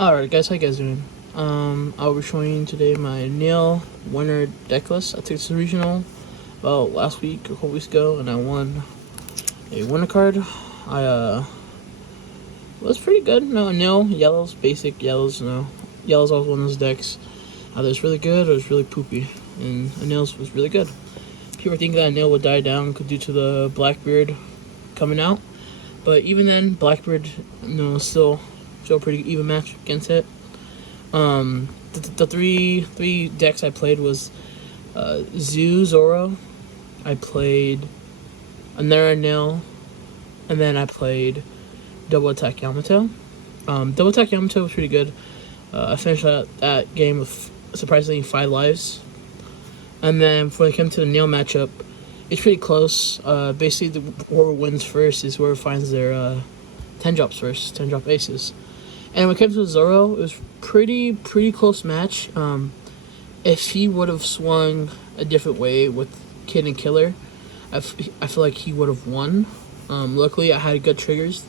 Alright guys, how you guys doing? I'll be showing you today my enel winner deck list. I took this regional about last week or a couple weeks ago and I won a winner card. I was pretty good. No, enel, yellows, basic yellows, Yellows always one of those decks. Either it's really good or it's really poopy. And enel's was really good. People think that enel would die down due to the Blackbeard coming out. But even then, Blackbeard, still a pretty even match against it. The three decks I played was Zoro. I played Anera Nil, and then I played Double Attack Yamato. Double Attack Yamato was pretty good. I finished that game with surprisingly 5 lives. And then before I came to the Nil matchup, it's pretty close. Basically, whoever wins first is whoever finds their 10 drops first, 10 drop aces. And when it came to Zoro, it was pretty close match. If he would have swung a different way with Kid and Killer, I feel like he would have won. Luckily, I had good triggers,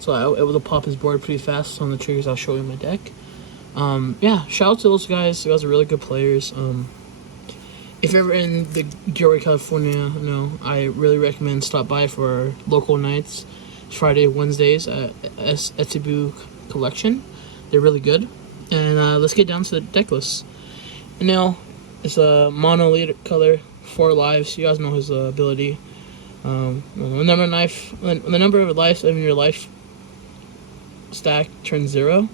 so I was able to pop his board pretty fast on the triggers I'll show you in my deck. Yeah, shout out to those guys. You guys are really good players. If you're ever in the Gilroy, California, I really recommend stop by for local nights. It's Friday, Wednesdays at Etibu Collection. They're really good. And let's get down to the deck list. Enel is a mono lead color, 4 lives. You guys know his ability. The number of lives in your life stack turns 0. You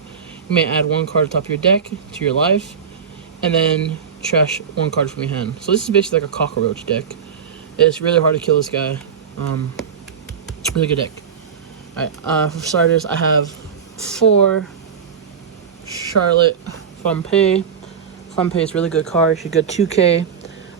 may add 1 card to the top of your deck to your life, and then trash 1 card from your hand. So this is basically like a cockroach deck. It's really hard to kill this guy. Really good deck. Alright, for starters, I have 4 Charlotte Fumpe. Fumpe is a really good card. She's a good 2K.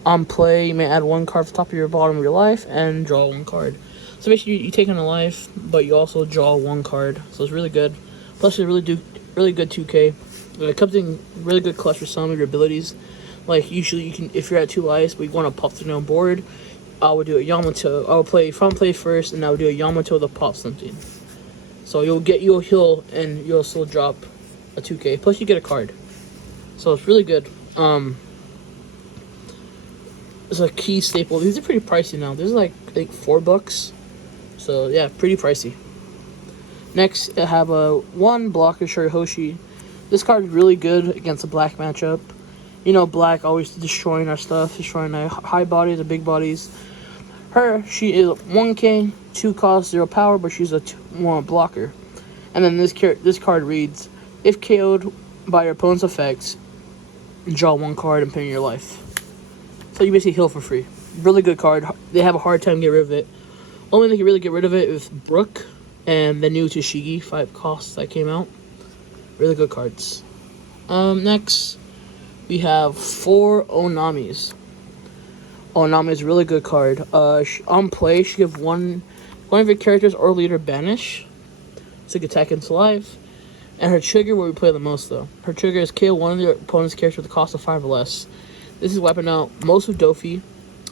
On play, you may add 1 card to the top of your bottom of your life and draw 1 card. So basically, you take on a life, but you also draw 1 card. So it's really good. Plus, it's really good 2K. It comes in really good clutch for some of your abilities. Like usually, you can if you're at 2 lives, but you want to pop the no board. I would do a Yamato. I would play Fumpe first, and I would do a Yamato to pop something. So you'll heal and you'll still drop a 2K. Plus you get a card. So it's really good. It's a key staple. These are pretty pricey now. These are like I think $4. So yeah, pretty pricey. Next I have a 1 blocker Shurihoshi. This card is really good against a black matchup. Black always destroying our stuff, destroying our high bodies, the big bodies. She is 1K, 2 cost, 0 power, but she's a 1 blocker. And then this card reads, if KO'd by your opponent's effects, draw 1 card and pay your life. So you basically heal for free. Really good card. They have a hard time getting rid of it. Only they can really get rid of it is Brook and the new Tashigi 5 costs that came out. Really good cards. Next, we have 4 Onamis. Onami is a really good card. On play, she give one of your characters or leader banish, so you can attack into life. And her trigger, where we play the most though. Her trigger is KO one of your opponent's characters with a cost of 5 or less. This is wiping out most of Dofi.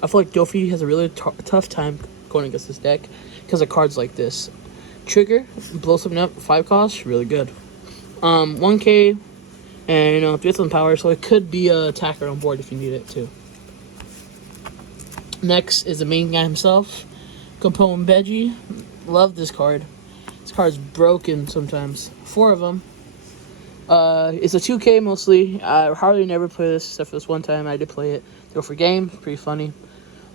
I feel like Dofi has a really tough time going against this deck because of cards like this. Trigger, blow something up, 5 costs, really good. 1K, and get some power, so it could be a attacker on board if you need it too. Next is the main guy himself, Compone Beji. Love this card. This card's broken sometimes. 4 of them. It's a 2K mostly. I hardly never play this except for this one time I did play it. Go for game, pretty funny.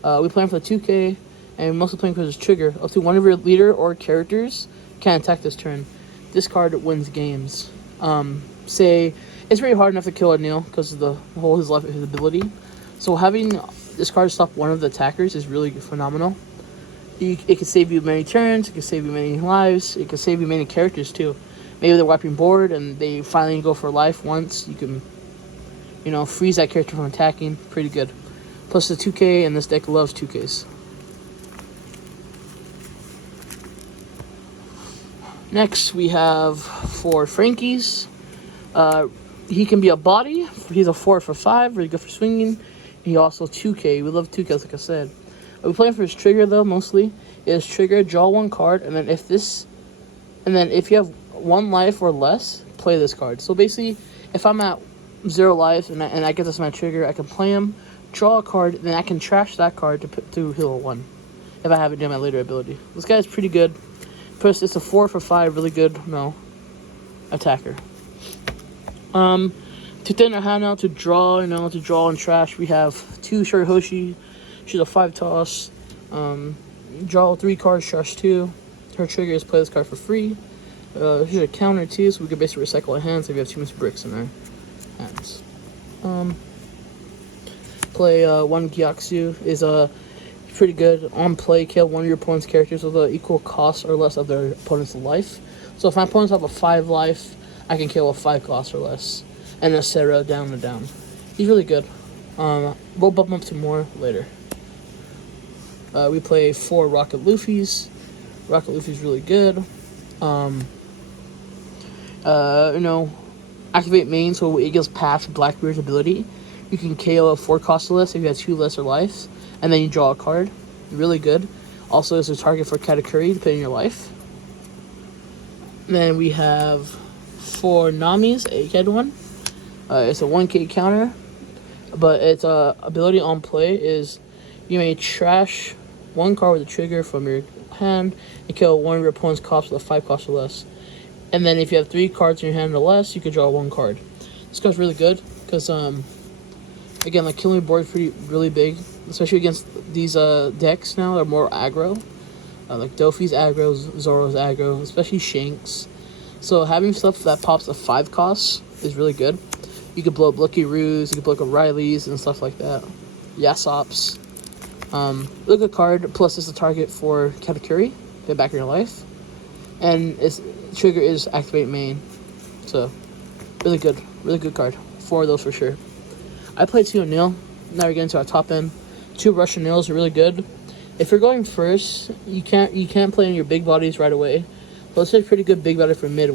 We play him for the 2K, and we're mostly playing for his trigger. Up to 1 of your leader or characters can attack this turn. This card wins games. Say it's very hard enough to kill Enel because of the whole his ability. So having this card stop 1 of the attackers is really phenomenal. It can save you many turns, it can save you many lives, it can save you many characters too. Maybe they're wiping board and they finally go for life once. You can, freeze that character from attacking. Pretty good. Plus the 2K, and this deck loves 2Ks. Next, we have 4 Frankies. He can be a body. He's a 4 for 5, really good for swinging. He also 2K. We love 2Ks, like I said. We play for his trigger though mostly. His trigger, draw 1 card, and then if you have 1 life or less, play this card. So basically, if I'm at 0 life and I get this my trigger, I can play him, draw a card, then I can trash that card to heal a 1 if I have it in my later ability. This guy's pretty good. First, it's a 4 for 5, really good. No, attacker. To thin our hand out to draw, to draw and trash, we have 2 Shurihoshi. She's a 5 toss. Draw 3 cards, trash 2. Her trigger is play this card for free. She's a counter too, so we can basically recycle our hands if we have too much bricks in our hands. Play 1 Gyaksu is pretty good. On play, kill 1 of your opponent's characters with an equal cost or less of their opponent's life. So if my opponents have a 5 life, I can kill a 5 cost or less. And etc. down and down. He's really good. We'll bump him up to more later. We play 4 Rocket Luffy's. Rocket Luffy's really good. Activate main, so it gets past Blackbeard's ability. You can KO a 4 cost or less if you have 2 lesser lives, and then you draw a card. Really good. Also, it's a target for Katakuri, depending on your life. And then we have 4 Nami's, a head one. It's a 1k counter, but its ability on play is you may trash 1 card with a trigger from your hand and kill 1 of your opponent's costs with a 5 cost or less. And then if you have 3 cards in your hand or less, you can draw 1 card. This card's really good because, again, like killing board is really big, especially against these decks now. They're more aggro. Like Dofi's aggro, Zoro's aggro, especially Shanks. So having stuff that pops a 5 cost is really good. You could blow up Lucky Roos, you could blow up Riley's and stuff like that. Yasops. Really good card, plus it's a target for Katakuri, get back in your life. And its trigger is activate main. So, really good card. 4 of those for sure. I played 2 Enel. Now we're getting to our top end. 2 Russian Enels are really good. If you're going first, you can't play in your big bodies right away. But it's a pretty good big body for mid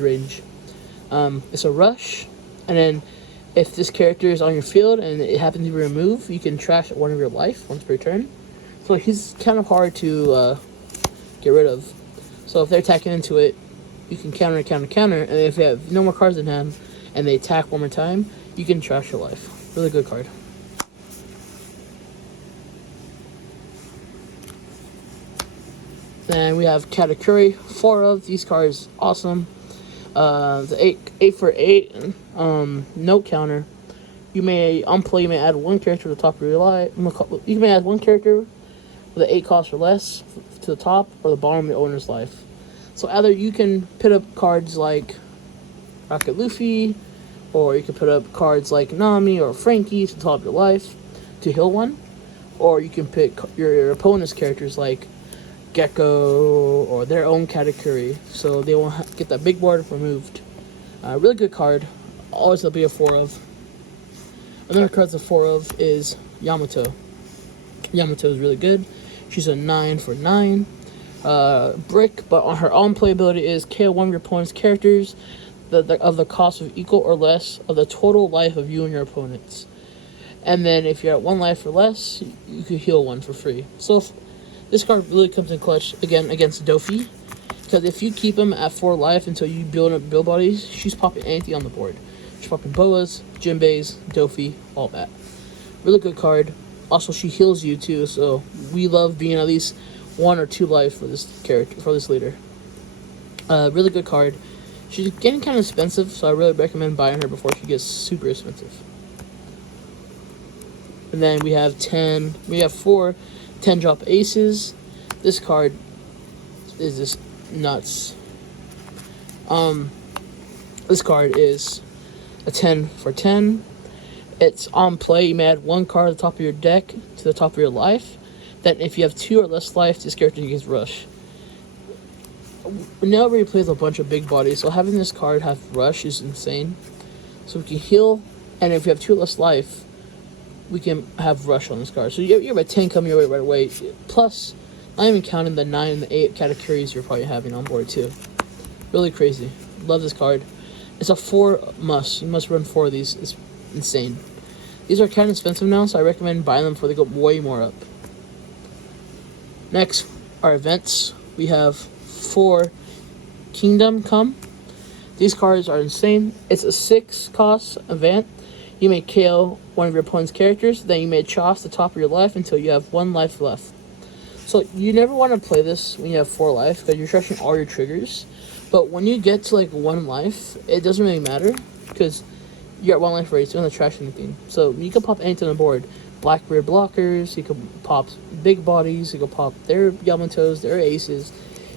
range. It's a rush. And then, if this character is on your field and it happens to be removed, you can trash 1 of your life once per turn. So he's kind of hard to get rid of. So if they're attacking into it, you can counter, and if you have no more cards in hand and they attack 1 more time, you can trash your life. Really good card. Then we have Katakuri, 4 of these cards, awesome. The 8 for 8, no counter. You may add 1 character to the top of your life. You may add 1 character with an 8 cost or less to the top or the bottom of your owner's life. So either you can put up cards like Rocket Luffy, or you can put up cards like Nami or Frankie to the top of your life to heal 1, or you can pick your opponent's characters like Gecko or their own Katakuri, so they won't get that big board removed. Really good card. Always there'll be a 4 of. Another card that's a 4 of is Yamato. Yamato is really good. She's a 9 for 9. Brick, but on her own playability is KO 1 of your opponent's characters of the cost of equal or less of the total life of you and your opponents. And then if you're at 1 life or less, you can heal 1 for free. So this card really comes in clutch, again, against Dofi. Because if you keep him at 4 life until you build up build bodies, she's popping anything on the board. She's popping Boas, Jinbeis, Dofi, all that. Really good card. Also, she heals you too, so we love being at least 1 or 2 life for this character, for this leader. Really good card. She's getting kind of expensive, so I really recommend buying her before she gets super expensive. And then we have 4 10-drop aces. This card is just nuts. This card is a 10 for 10. It's on play. You may add 1 card at the top of your deck to the top of your life. Then if you have 2 or less life, this character gets rush. Now everybody plays a bunch of big bodies, so having this card have rush is insane. So we can heal, and if you have 2 or less life, we can have rush on this card. So you're about 10 coming your way right away. Plus, not even counting the 9 and the 8 categories you're probably having on board too. Really crazy. Love this card. It's a 4 must. You must run 4 of these. It's insane. These are kind of expensive now, so I recommend buying them before they go way more up. Next, our events. We have 4 Kingdom Come. These cards are insane. It's a 6-cost event. You may KO one of your opponent's characters, then you may toss the top of your life until you have 1 life left. So you never want to play this when you have 4 life because you're trashing all your triggers. But when you get to like 1 life, it doesn't really matter because you're at 1 life already, so you don't have to trash anything. So you can pop anything on the board. Blackbeard blockers, you can pop big bodies, you can pop their Yamatos, their aces.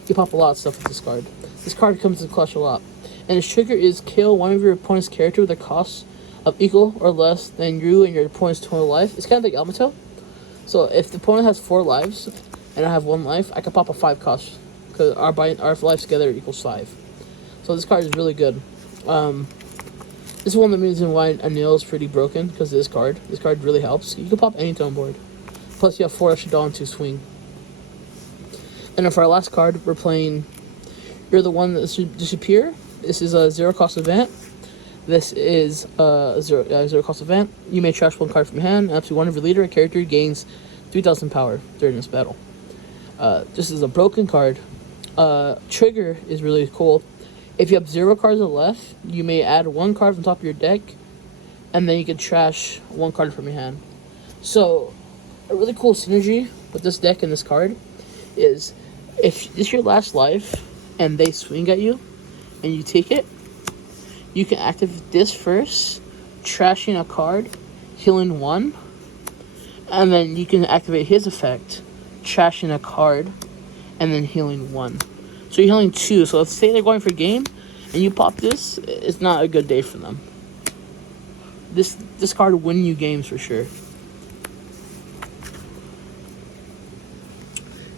You pop a lot of stuff with this card. This card comes in clutch a lot. And its trigger is kill one of your opponent's character with a cost of equal or less than you and your opponent's total life. It's kind of like Yamato. So if the opponent has 4 lives and I have 1 life, I can pop a 5 cost because our lives together equals 5. So this card is really good. This is one of the reasons why enel is pretty broken because of this card. This card really helps. You can pop anything on board. Plus you have 4 extra down to swing. And then for our last card, we're playing You're the One That Disappear. This is a 0-cost event. This is a 0-cost event. You may trash 1 card from your hand. Up to one of your leader, a character gains 3,000 power during this battle. This is a broken card. Trigger is really cool. If you have 0 cards left, you may add 1 card from top of your deck, and then you can trash 1 card from your hand. So, a really cool synergy with this deck and this card is if it's your last life and they swing at you and you take it, you can activate this first, trashing a card, healing 1, and then you can activate his effect, trashing a card, and then healing 1. So you're healing 2. So let's say they're going for game, and you pop this, it's not a good day for them. This card will win you games for sure.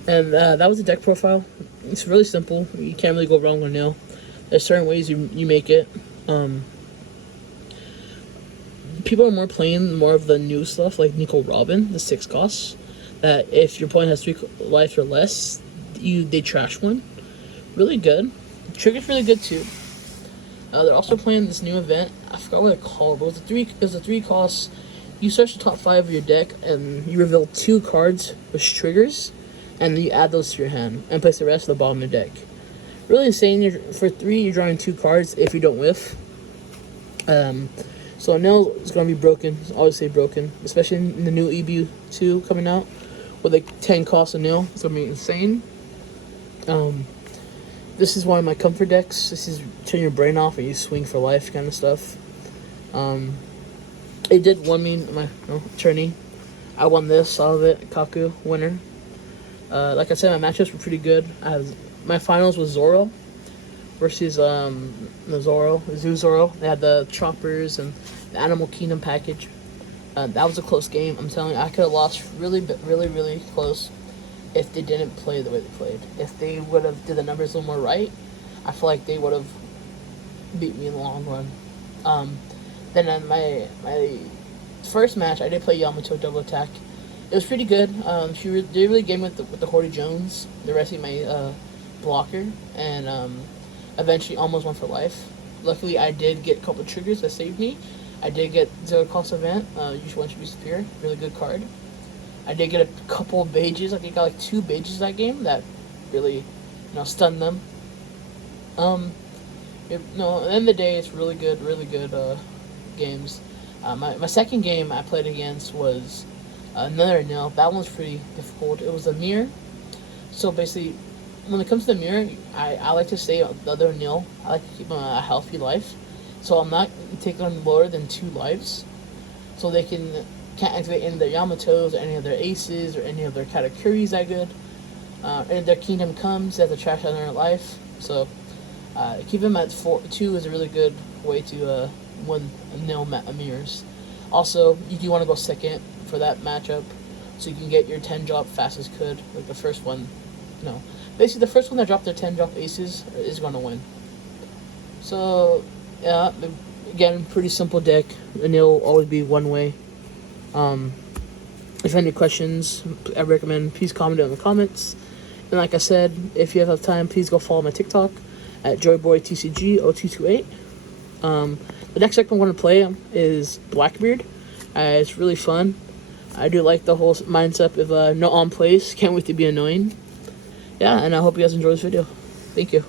And that was the deck profile. It's really simple. You can't really go wrong with enel. There's certain ways you make it. People are more playing more of the new stuff like Nico Robin, the 6 costs. That if your opponent has 3 life or less, they trash 1. Really good. The trigger's really good too. They're also playing this new event. I forgot what it's called, but it was a 3 costs. You search the top 5 of your deck and you reveal 2 cards with triggers, and you add those to your hand and place the rest at the bottom of the deck. Really insane. For 3, you're drawing 2 cards if you don't whiff. So enel is going to be broken. It's always say broken, especially in the new EBU 2 coming out with like 10 costs enel. It's going to be insane. This is one of my comfort decks. This is turn your brain off and you swing for life kind of stuff. It did win me my tourney. I won this, all of it. Kaku winner. Like I said, my matchups were pretty good. My finals was Zoro versus the Zoo Zoro. They had the choppers and the Animal Kingdom package. That was a close game. I'm telling you, I could have lost really close if they didn't play the way they played. If they would have did the numbers a little more right, I feel like they would have beat me in the long run. Then on my first match, I did play Yamato double attack. It was pretty good. They really gave me with the Horty Jones, the rest of my blocker, and eventually almost won for life. Luckily, I did get a couple of triggers that saved me. I did get 0-cost event. Usually one should be superior. Really good card. I did get a couple of Bages. I think I got like 2 Bages that game that really, stunned them. At the end of the day, it's really good games. My second game I played against was another enel. That one was pretty difficult. It was a mirror. So basically, when it comes to the mirror, I like to stay the other enel. I like to keep them a healthy life. So I'm not taking on lower than 2 lives. So they can't activate any of their Yamatos or any of their aces or any of their Katakuris that good. And if their kingdom comes, they have to trash out their life. So keep them at 2 is a really good way to win enel mirrors. Also, you do want to go second for that matchup, so you can get your 10 drop fast as could. Like the first one, basically the first one that dropped their 10 drop aces is going to win. So yeah, again, pretty simple deck. Enel will always be one way. If you have any questions, I recommend please comment down in the comments. And like I said, if you have time, please go follow my TikTok at JoyBoyTCG0228. The next deck I'm going to play is Blackbeard. It's really fun. I do like the whole mindset of no on plays. Can't wait to be annoying. Yeah, and I hope you guys enjoy this video. Thank you.